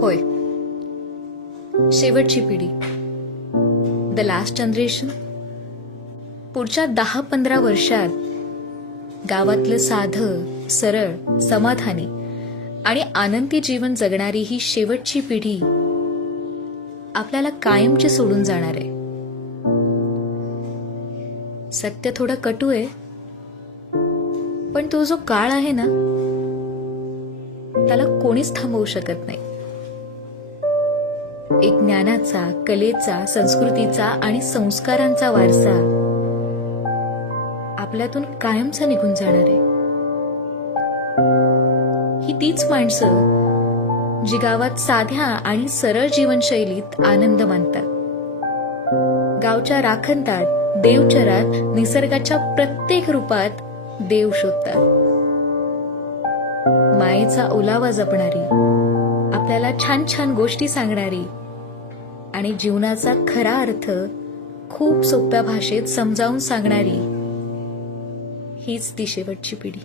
होय, शेवटची पिढी, द लास्ट जनरेशन. पुढच्या 10-15 वर्षात गावातलं साधं, सरळ, समाधानी आणि आनंदी जीवन जगणारी ही शेवटची पिढी आपल्याला कायमची सोडून जाणार आहे. सत्य थोडं कटू आहे, पण तो जो काळ आहे ना, त्याला कोणीच थांबवू शकत नाही. एक ज्ञानाचा, कलेचा, संस्कृतीचा आणि संस्कारांचा वारसा आपल्यातून कायमचा निघून जाणार आहे. ही तीच माणसं जी गावात साध्या आणि सरळ जीवनशैलीत आनंद मानतात, गावच्या राखणदार देवचरात निसर्गाच्या प्रत्येक रूपात देव शोधतात, मायेचा ओलावा जपणारी, आपल्याला छान छान गोष्टी सांगणारी आणि जीवनाचा खरा अर्थ खूप सोप्या भाषेत समजावून सांगणारी हीच ती शेवटची पिढी.